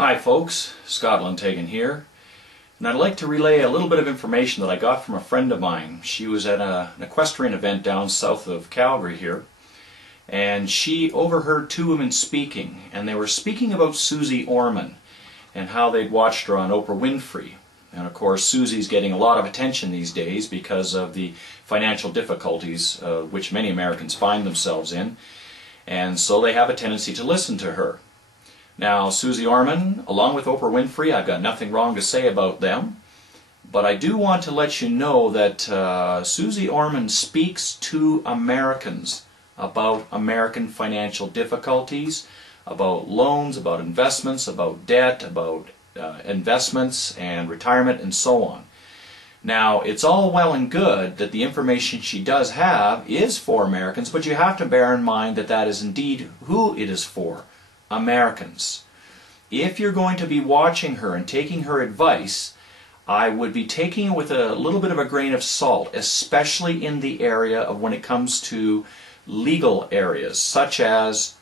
Hi folks, Scotland Taken here, and I'd like to relay a little bit of information that I got from a friend of mine. She was at an equestrian event down south of Calgary here, and she overheard two women speaking, and they were speaking about Suze Orman and how they'd watched her on Oprah Winfrey. And of course Susie's getting a lot of attention these days because of the financial difficulties which many Americans find themselves in, and so they have a tendency to listen to her. Now, Suze Orman, along with Oprah Winfrey, I've got nothing wrong to say about them, but I do want to let you know that Suze Orman speaks to Americans about American financial difficulties, about loans, about investments, about debt, about investments and retirement, and so on. Now, it's all well and good that the information she does have is for Americans, but you have to bear in mind that that is indeed who it is for. Americans. If you're going to be watching her and taking her advice, I would be taking it with a little bit of a grain of salt, especially in the area of when it comes to legal areas such as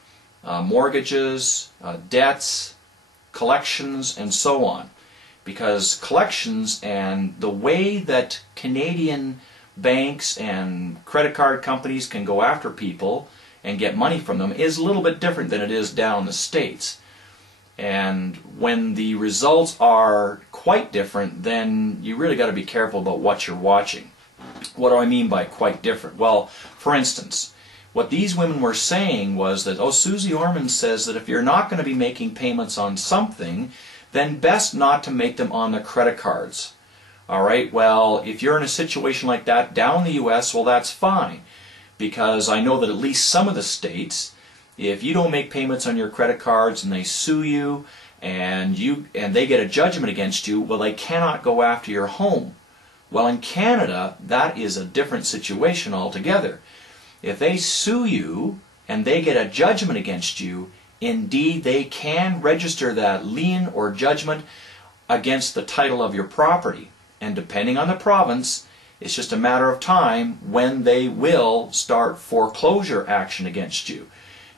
mortgages, debts, collections, and so on. Because collections and the way that Canadian banks and credit card companies can go after people and get money from them is a little bit different than it is down in the States. And when the results are quite different, then you really got to be careful about what you're watching. What do I mean by quite different? Well, for instance, what these women were saying was that, oh, Suze Orman says that if you're not going to be making payments on something, then best not to make them on the credit cards. Alright, well, if you're in a situation like that down in the US, well, that's fine. Because I know that at least some of the states, if you don't make payments on your credit cards and they sue you and they get a judgment against you, well, they cannot go after your home. Well, in Canada, that is a different situation altogether. If they sue you and they get a judgment against you, indeed they can register that lien or judgment against the title of your property. And depending on the province, it's just a matter of time when they will start foreclosure action against you.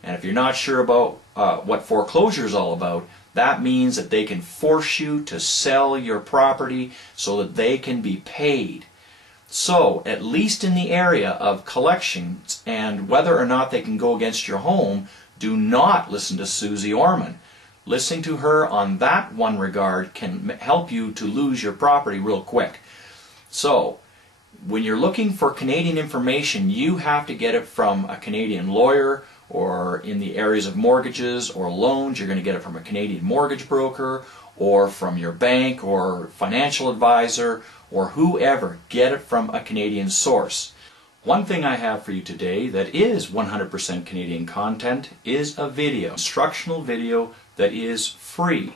And if you're not sure about what foreclosure is all about, that means that they can force you to sell your property so that they can be paid. So, at least in the area of collections and whether or not they can go against your home, do not listen to Suze Orman. Listening to her on that one regard can help you to lose your property real quick. So, when you're looking for Canadian information, you have to get it from a Canadian lawyer, or in the areas of mortgages or loans, you're going to get it from a Canadian mortgage broker, or from your bank or financial advisor, or whoever. Get it from a Canadian source. One thing I have for you today that is 100% Canadian content is a video, instructional video that is free.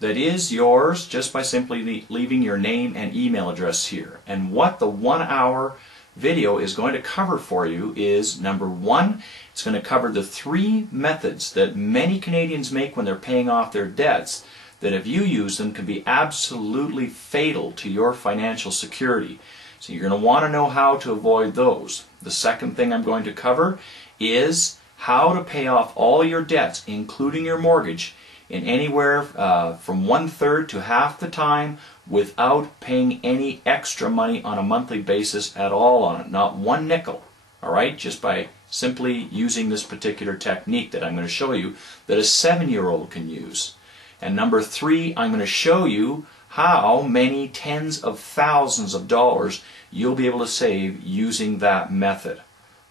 That is yours just by simply leaving your name and email address here. And what the 1 hour video is going to cover for you is, number one, it's going to cover the 3 methods that many Canadians make when they're paying off their debts that if you use them can be absolutely fatal to your financial security. So you're going to want to know how to avoid those. The second thing I'm going to cover is how to pay off all your debts, including your mortgage, in anywhere from 1/3 to half the time without paying any extra money on a monthly basis at all on it. Not one nickel. Alright? Just by simply using this particular technique that I'm going to show you that a 7-year-old can use. And number 3, I'm going to show you how many tens of thousands of dollars you'll be able to save using that method.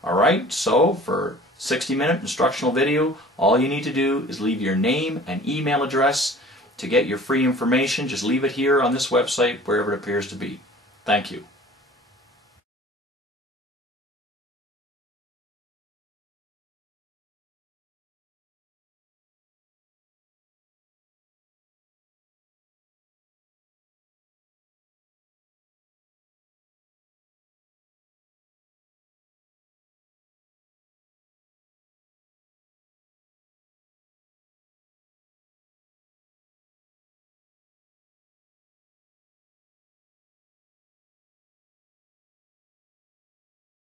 Alright, so for 60-minute instructional video, all you need to do is leave your name and email address to get your free information. Just leave it here on this website, wherever it appears to be. Thank you.